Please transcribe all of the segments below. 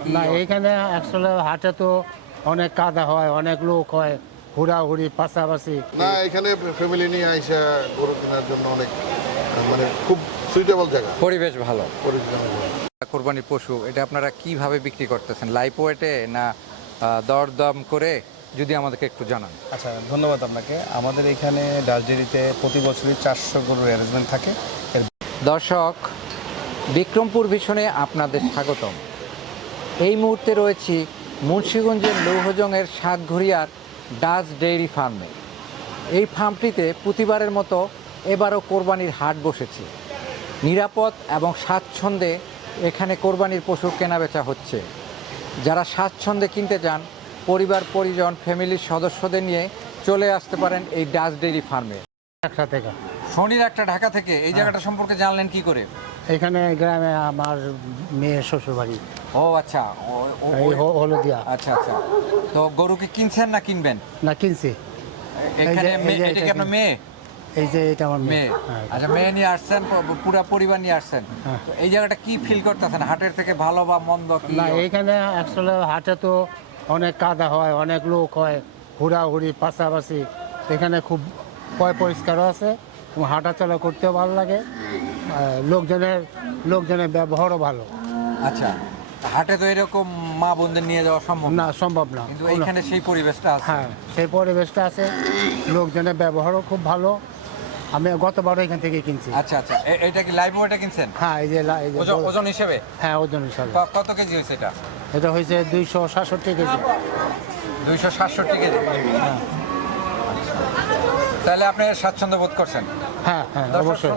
কি না এইখানে আসলে হাটে তো অনেক কাদা হয় অনেক লোক হয় হুড়াহুড়ি পাশাপাশি। না এখানে ফ্যামিলি নিয়ে আইসা গরু কেনার জন্য অনেক মানে খুব সুইটেবল জায়গা। পরিবেশ ভালো। পরিচিত কোরবানির পশু এটা আপনারা কীভাবে বিক্রি করতেছেন? লাইফ ওয়েটে না দরদাম করে? যদি আমাদেরকে একটু জানান। আচ্ছা ধন্যবাদ আপনাকে। আমাদের এখানে ডাসডেরিতে প্রতি বছরই চারশো গরুর অ্যারেঞ্জমেন্ট থাকে। দর্শক বিক্রমপুর ভীষণে আপনাদের স্বাগতম। এই মুহূর্তে রয়েছি মুন্সীগঞ্জের লৌহজংয়ের শাকঘরিয়ার ডাচ ডেইরি ফার্মে। এই ফার্মটিতে প্রতিবারের মতো এবারও কোরবানির হাট বসেছে। নিরাপদ এবং স্বাচ্ছন্দ্যে এখানে কোরবানির পশু কেনাবেচা হচ্ছে। যারা স্বাচ্ছন্দ্যে কিনতে চান পরিবার পরিজন ফ্যামিলির সদস্যদের নিয়ে চলে আসতে পারেন এই ডাচ ডেইরি ফার্মে। শনির একটা ঢাকা থেকে এই জায়গাটা সম্পর্কে জানলেন কি করে? এখানে গ্রামে আমার মেয়ের শ্বশুর বাড়ি ও আচ্ছা। ও- ও- এই হ- হলদিয়া। আচ্ছা আচ্ছা। তো গরু কি কিনছেন না কিনবেন? না কিনছি। এখানে এই মেয়ে- যে এটা কি এটা আপনার কিন- মেয়ে? এই যে এটা আমার মেয়ে। মেয়ে। হ্যাঁ, আচ্ছা মেয়ে নিয়ে আসছেন প- পুরা পরিবার নিয়ে আসছেন। হ্যাঁ। তো এই জায়গাটা কি ফিল করতেছেন? হাটের থেকে ভালো বা মন্দ কি? না এইখানে আসলে হাটে তো অনেক কাদা হয় অনেক লোক হয় হুড়াহুড়ি পাশাপাশি। এখানে খুব পয় পরিষ্কারও আছে এবং হাঁটাচলা করতেও ভালো লাগে। লোকজনের লোকজনের ব্যবহারও ভালো। আচ্ছা হাটে তো এরকম মা বোনদের নিয়ে যাওয়া সম্ভব না? সম্ভব না। কিন্তু এইখানে সেই পরিবেশটা আছে। হ্যাঁ সেই পরিবেশটা আছে। লোকজনের ব্যবহারও খুব ভালো। আমি গতবারও এখান থেকে কিনছি। আচ্ছা আচ্ছা এটা কি লাইভ ওয়েটা কিনছেন? হ্যাঁ এই যে লা- এই যে ওজন হিসেবে? হ্যাঁ ওজন হিসাবে। কত কেজি হয়েছে এটা? এটা হয়েছে দুইশো সাতষট্টি কেজি। দুইশো সাতষট্টি কেজি। হ্যাঁ। তাহলে আপনি স্বাচ্ছন্দ্য বোধ করছেন? হ্যাঁ হ্যাঁ অবশ্যই।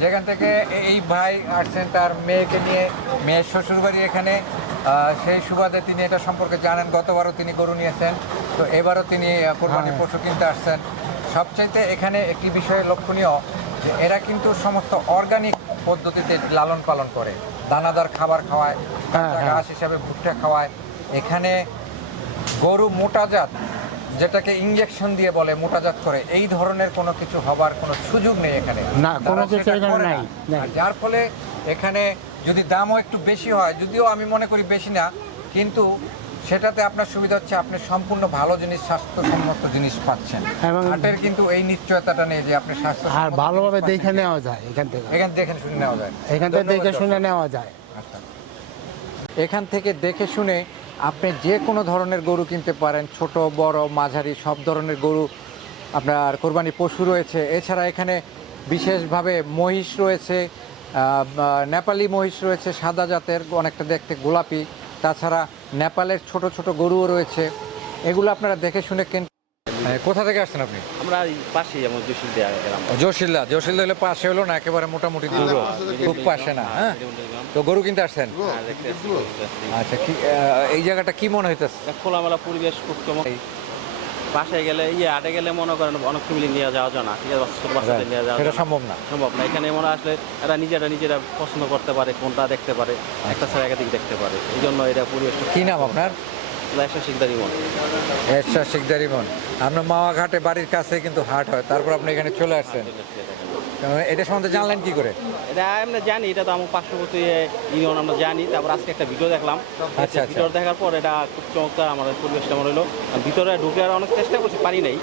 যেখান থেকে এই ভাই আসছেন তার মেয়েকে নিয়ে মেয়ের শ্বশুরবাড়ি এখানে। সেই সুবাদে তিনি এটা সম্পর্কে জানেন। গতবারও তিনি গরু নিয়েছেন। তো এবারও তিনি আহ, কোরবানির হ্যাঁ। পশু কিনতে আসছেন। সবচাইতে এখানে একটি বিষয়ে লক্ষণীয় যে এরা কিন্তু সমস্ত অর্গানিক পদ্ধতিতে লালন পালন করে। দানাদার খাবার খাওয়ায় হ্যাঁ, হ্যাঁ। ঘাস হিসাবে ভুট্টা খাওয়ায়। এখানে গরু মোটাজাত যেটাকে ইঞ্জেকশন দিয়ে বলে মোটাজাত করে এই ধরনের কোনো কিছু হবার কোনো সুযোগ নেই এখানে। না, কোনো কিছু এখানে নাই, নাই। যার ফলে এখানে যদি দামও একটু বেশি হয় যদিও আমি মনে করি বেশি না কিন্তু সেটাতে আপনার সুবিধা হচ্ছে আপনি সম্পূর্ণ ভালো জিনিস স্বাস্থ্যসম্মত জিনিস পাচ্ছেন। হাটের কিন্তু এই নিশ্চয়তাটা নেই যে আপনি স্বাস্থ্য আর ভালোভাবে দেখে নেওয়া যায় এখান থেকে। এখান দেখে শুনে নেওয়া যায়। এখান থেকে দেখে শুনে নেওয়া যায়। আচ্ছা। এখান থেকে দেখে শুনে আপনি যে কোনো ধরনের গরু কিনতে পারেন, ছোট, বড়, মাঝারি, সব ধরনের গরু আপনার কোরবানি পশু রয়েছে। এছাড়া এখানে বিশেষভাবে মহিষ রয়েছে নেপালি মহিষ রয়েছে, সাদা জাতের, অনেকটা দেখতে গোলাপি। তাছাড়া নেপালের ছোট ছোট গরুও রয়েছে। এগুলো আপনারা দেখে শুনে কিন কোথা থেকে আসছেন আপনি? আমরা এই পাশেই আমার জসিল দেয়া গ্রাম জসিল্লা জসিল্লা হলে পাশে হলো না একেবারে মোটামুটি দূর। খুব পাশে না হ্যাঁ? তো গরু কিনতে আসছেন? হ্যাঁ। আচ্ছা কি এই জায়গাটা কি মনে হইতেছে? খোলামেলা পরিবেশ খুব চমক পাশে গেলে ইয়ে হাটে গেলে মনে করেন অনেক ফ্যামিলি নিয়ে যাওয়া যায় না ঠিক আছে? ছোট বাচ্চাদের নিয়ে যাওয়া সেটা যায় না। সম্ভব না। সম্ভব না এখানে মনে আসলে এরা নিজেরা নিজেরা পছন্দ করতে পারে কোনটা দেখতে পারে একটা ছাড়া একাধিক দেখতে পারে এই জন্য এটা পরিবেশটা কি নাম আপনার? এরশা শিকদারি মন আপনার মাওয়া ঘাটে বাড়ির কাছে কিন্তু হাট হয় তারপর আপনি এখানে চলে আসছেন। এটা সম্বন্ধে জানলেন কি করে? এটা আমরা জানি এটা তো আমার পার্শ্ববর্তী ইউনিয়ন আমরা জানি। তারপর আজকে একটা ভিডিও দেখলাম। আচ্ছা। ভিডিও দেখার পর এটা খুব চমৎকার পরিবেশটা মনে হলো। ভিতরে ঢুকে আর অনেক চেষ্টা করছি পারি নাই।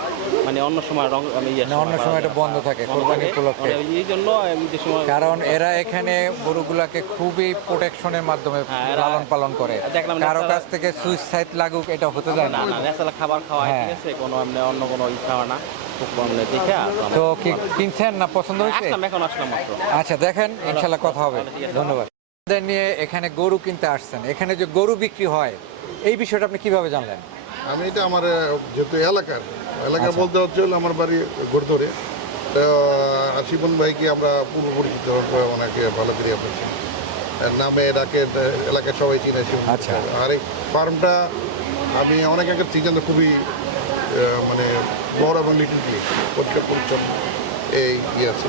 মানে অন্য সময় রং আমি ইয়ে অন্য সময় এটা বন্ধ থাকে, কোরবানি উপলক্ষে। মানে এই জন্য যে সময় কারণ এরা এখানে গরুগুলাকে খুবই প্রোটেকশনের মাধ্যমে হ্যাঁ, লালন পালন করে। দেখলাম কারও কাছ থেকে সুইসাইড লাগুক এটা হতে যায় না না। খাবার খাওয়ায় হ্যাঁ। ঠিক আছে? কোনো এমনি অন্য কোনো ই খাওয়া না। খুব দেখে আসলাম। তো কি কিনছেন না পছন্দ হয়েছে আসলাম এখন আসলাম মাত্র আচ্ছা দেখেন ইনশাল্লাহ কথা হবে ধন্যবাদ আপনাদের নিয়ে এখানে গরু কিনতে আসছেন এখানে যে গরু বিক্রি হয় এই বিষয়টা আপনি কীভাবে জানলেন আমি এটা আমার যেহেতু এলাকার এলাকা আচ্ছা। বলতে হচ্ছে আমার বাড়ি গোড়ধরে আশিবন ভাইকে আমরা পূর্ব পরিচিত ওনাকে ভালো করে আপনার নামে ডাকে এলাকায় সবাই চিনে শিবন ভাই। আচ্ছা। আর এই ফার্মটা আমি অনেক আগের থেকে খুবই মানে বড় এবং লিটিল দিয়ে পরিষ্কার পরিচ্ছন্ন এই ইয়ে আছে।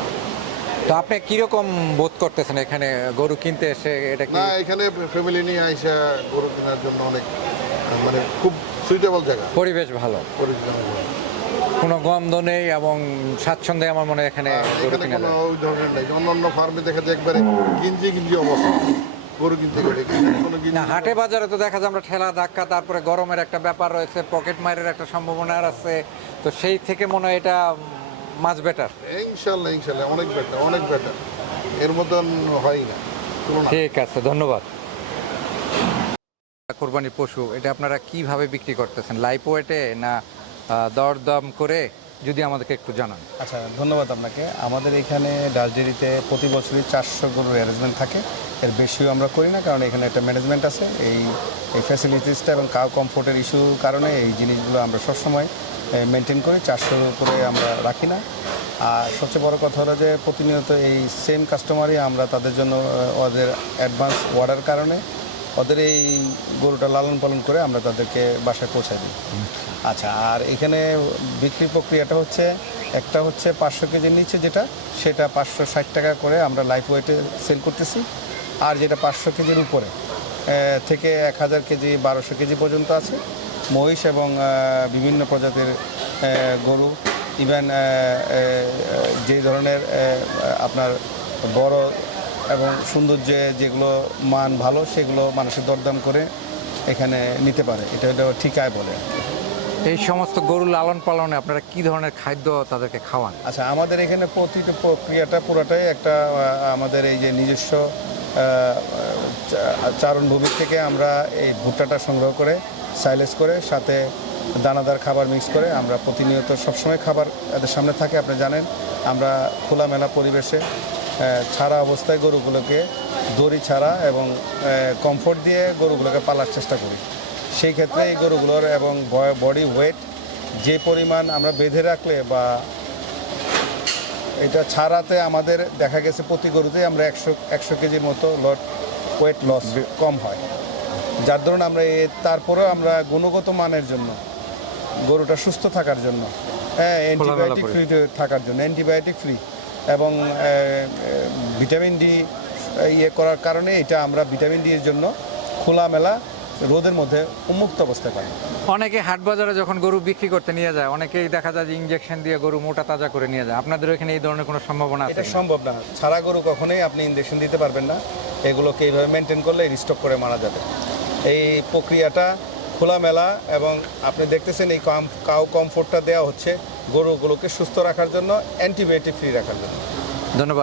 তো আপনি কীরকম বোধ করতেছেন এখানে গরু কিনতে এসে এটা কি? না এখানে ফ্যামিলি নিয়ে আইসা গরু কেনার জন্য অনেক মানে খুব সুইটেবল জায়গা। পরিবেশ ভালো। পরিচিত জায়গা। কোনো গন্ধ নেই এবং স্বাচ্ছন্দ্যে আমার মনে হয় এখানে গরু কোনো যায়। ওই ধরনের নেই। অন্য অন্য ফার্মে দেখা যায় একবারে গিঞ্জি গিঞ্জি অবস্থা। গরু কিনতে গেলে না হাটে বাজারে তো দেখা যায় আমরা ঠেলা ধাক্কা তারপরে গরমের একটা ব্যাপার রয়েছে পকেট মারের একটা সম্ভাবনা আছে তো সেই থেকে মনে হয় এটা মাছ বেটার ইনশাল্লাহ ইনশাল্লাহ অনেক বেটার অনেক বেটার এর মতন হয় না ঠিক আছে ধন্যবাদ। কোরবানি পশু এটা আপনারা কীভাবে বিক্রি করতেছেন? লাইফ ওয়েটে না দরদম করে? যদি আমাদেরকে একটু জানান। আচ্ছা ধন্যবাদ আপনাকে। আমাদের এখানে ডাচ ডেরিতে প্রতি বছরই চারশো গরুর অ্যারেঞ্জমেন্ট থাকে। এর বেশিও আমরা করি না, কারণ এখানে একটা ম্যানেজমেন্ট আছে। এই এই ফ্যাসিলিটিসটা এবং কাউ কমফোর্টের ইস্যু কারণে এই জিনিসগুলো আমরা সবসময় মেনটেন করি চারশোর উপরে আমরা রাখি না। আর সবচেয়ে বড় কথা হলো যে প্রতিনিয়ত এই সেম কাস্টমারই আমরা তাদের জন্য ওদের অ্যাডভান্স অর্ডার কারণে ওদের এই গরুটা লালন পালন করে আমরা তাদেরকে বাসায় পৌঁছে দিই। আচ্ছা আর এখানে বিক্রি প্রক্রিয়াটা হচ্ছে, একটা হচ্ছে পাঁচশো কেজির নিচে যেটা, সেটা পাঁচশো ষাট টাকা করে আমরা লাইফ ওয়েটে সেল করতেছি। আর যেটা পাঁচশো কেজির উপরে থেকে এক হাজার কেজি, বারোশো কেজি পর্যন্ত আছে। মহিষ এবং বিভিন্ন প্রজাতির গরু, ইভেন যে ধরনের আপনার বড় এবং সৌন্দর্যে যেগুলো মান ভালো সেগুলো মানুষের দরদাম করে এখানে নিতে পারে। এটা ঠিকায় বলে। এই সমস্ত গরু লালন পালনে আপনারা কি ধরনের খাদ্য তাদেরকে খাওয়ান? আচ্ছা আমাদের এখানে প্রতিটা প্রক্রিয়াটা পুরোটাই একটা আমাদের এই যে নিজস্ব চারণভূমি থেকে আমরা এই ভুট্টাটা সংগ্রহ করে সাইলেজ করে সাথে দানাদার খাবার মিক্স করে আমরা প্রতিনিয়ত সবসময় খাবার এদের সামনে থাকে আপনি জানেন। আমরা খোলামেলা পরিবেশে ছাড়া অবস্থায় গরুগুলোকে দড়ি ছাড়া এবং কমফোর্ট দিয়ে গরুগুলোকে পালার চেষ্টা করি। সেই ক্ষেত্রে এই গরুগুলোর এবং বডি ওয়েট যে পরিমাণ আমরা বেঁধে রাখলে বা এটা ছাড়াতে আমাদের দেখা গেছে প্রতি গরুতে আমরা একশো একশো কেজির মতো লট ওয়েট লস কম হয়। যার ধরুন আমরা এ তারপরেও আমরা গুণগত মানের জন্য গরুটা সুস্থ থাকার জন্য হ্যাঁ অ্যান্টিবায়োটিক ফ্রি থাকার জন্য অ্যান্টিবায়োটিক ফ্রি এবং ভিটামিন ডি ইয়ে করার কারণে এটা আমরা ভিটামিন ডি এর জন্য খোলামেলা রোদের মধ্যে উন্মুক্ত অবস্থায় পাই। অনেকে হাট বাজারে যখন গরু বিক্রি করতে নিয়ে যায় অনেকেই দেখা যায় যে ইঞ্জেকশন দিয়ে গরু মোটা তাজা করে নিয়ে যায়। আপনাদের এখানে এই ধরনের কোনো সম্ভাবনা এটা সম্ভব না। ছাড়া গরু কখনোই আপনি ইঞ্জেকশন দিতে পারবেন না। এগুলোকে এইভাবে মেনটেন করলে রিস্টক করে মারা যাবে। এই প্রক্রিয়াটা খোলামেলা এবং আপনি দেখতেছেন এই কাম কাউ কমফোর্টটা দেওয়া হচ্ছে। গরুগুলোকে সুস্থ রাখার জন্য অ্যান্টিবায়োটিক ফ্রি রাখার জন্য। ধন্যবাদ।